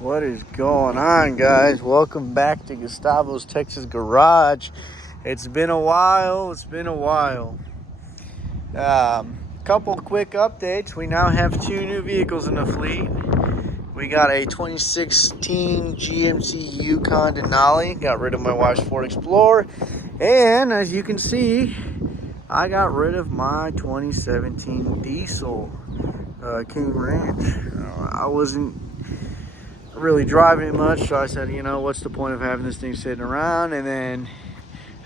What is going on, guys? Welcome back to Gustavo's Texas Garage. It's been a while. Couple quick updates. We now have two new vehicles in the fleet. We got a 2016 GMC Yukon Denali. Got rid of my wife's Ford Explorer. And as you can see, I got rid of my 2017 diesel Coon Ranch. I wasn't really driving it much, so I said, what's the point of having this thing sitting around? And then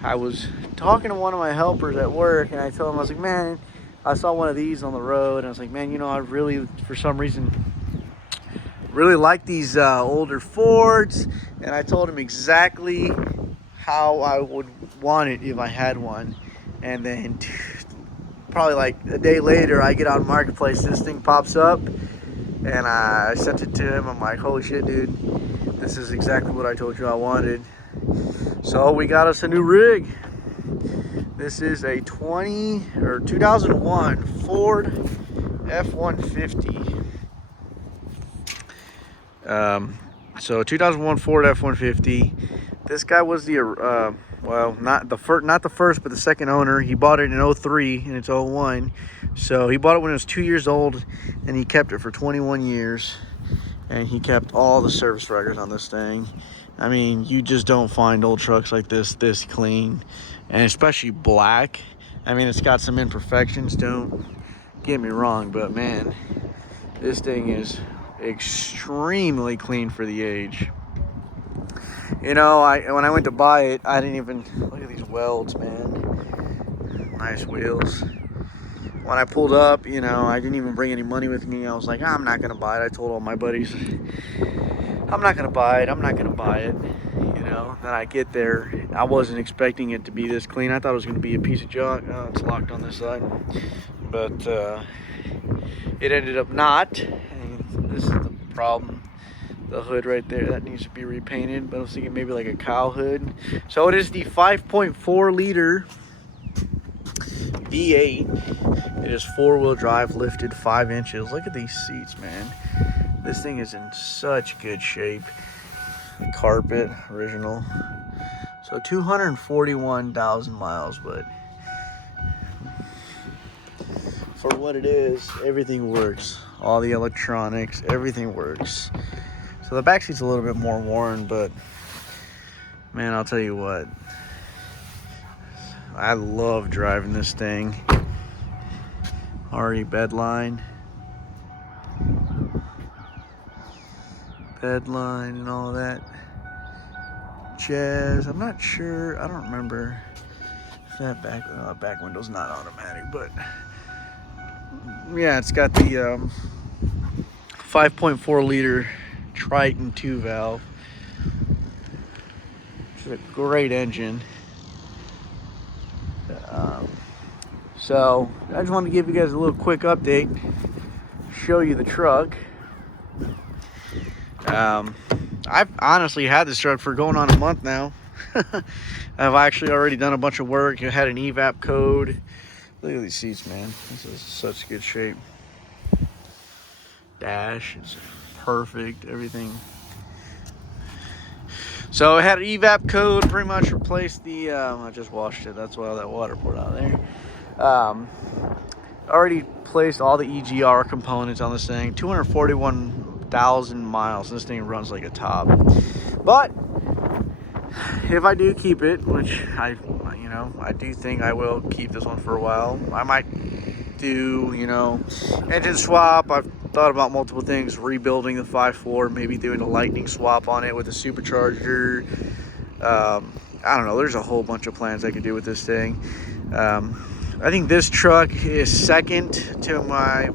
I was talking to one of my helpers at work, and I told him, I was like, man, I saw one of these on the road, and I was like, man, I really, for some reason, really like these older Fords. And I told him exactly how I would want it if I had one. And then probably like a day later, I get on Marketplace, this thing pops up, and I sent it to him. I'm like, holy shit, dude, this is exactly what I told you I wanted. So we got us a new rig. This is a 2001 Ford F-150. So 2001 Ford F-150. This guy was the not the first, but the second owner. He bought it in 03 and it's 01. So he bought it when it was 2 years old, and he kept it for 21 years. And he kept all the service records on this thing. I mean, you just don't find old trucks like this clean, and especially black. I mean, it's got some imperfections, don't get me wrong, but man, this thing is extremely clean for the age. When I went to buy it, I didn't even look at these welds, man. Nice wheels. When I pulled up, I didn't even bring any money with me. I was like, I'm not gonna buy it. I told all my buddies, I'm not gonna buy it. Then I get there, I wasn't expecting it to be this clean. I thought it was gonna be a piece of junk. Oh, it's locked on this side, but it ended up not. And this is the problem. The hood right there, that needs to be repainted, but I was thinking maybe like a cow hood. So it is the 5.4 liter V8. It is 4-wheel drive, lifted 5 inches. Look at these seats, man. This thing is in such good shape. Carpet, original. So 241,000 miles, but for what it is, everything works. All the electronics, everything works. So the back seat's a little bit more worn, but man, I'll tell you what, I love driving this thing. Already bedline and all of that jazz. I'm not sure, I don't remember if that back window's not automatic, but yeah, it's got the 5.4 liter Triton 2 valve. It's a great engine. So I just wanted to give you guys a little quick update, show you the truck. I've honestly had this truck for going on a month now. I've actually already done a bunch of work. I had an evap code. Look at these seats, man. This is such good shape. Dash is perfect, everything. So I had an evap code, pretty much replaced the I just washed it, that's why all that water poured out there. Already placed all the EGR components on this thing. 241,000 miles. This thing runs like a top. But if I do keep it, which I do think I will keep this one for a while, I might do, engine swap. I've thought about multiple things, rebuilding the 5.4, maybe doing a lightning swap on it with a supercharger. I don't know, there's a whole bunch of plans I could do with this thing. I think this truck is second to my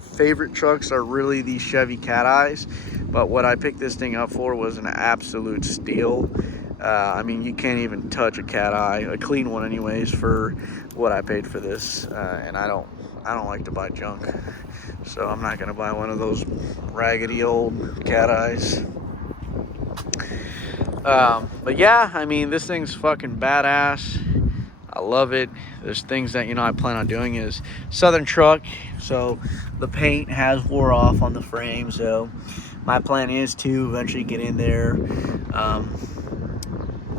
favorite trucks are really the Chevy Cat Eyes, but what I picked this thing up for was an absolute steal. I mean, you can't even touch a Cat Eye, a clean one anyways, for what I paid for this. And I don't like to buy junk, so I'm not gonna buy one of those raggedy old Cat Eyes. But yeah, I mean, this thing's fucking badass. I love it. There's things that, you know, I plan on doing is Southern truck. So the paint has wore off on the frame. So my plan is to eventually get in there,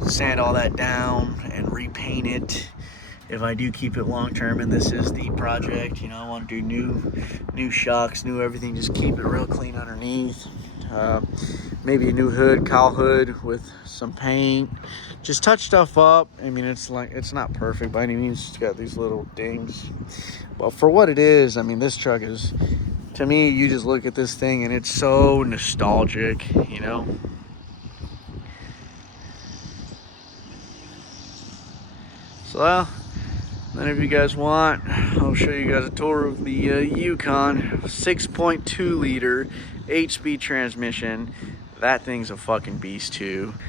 sand all that down and repaint it if I do keep it long term. And this is the project, you know, I want to do new shocks, new everything, just keep it real clean underneath. Maybe a new hood, cowl hood with some paint, just touch stuff up. I mean, it's not perfect by any means. It's got these little dings, but for what it is, I mean, this truck is, to me, you just look at this thing and it's so nostalgic, you know. So, well, then if you guys want, I'll show you guys a tour of the Yukon 6.2 liter 8-speed transmission. That thing's a fucking beast too.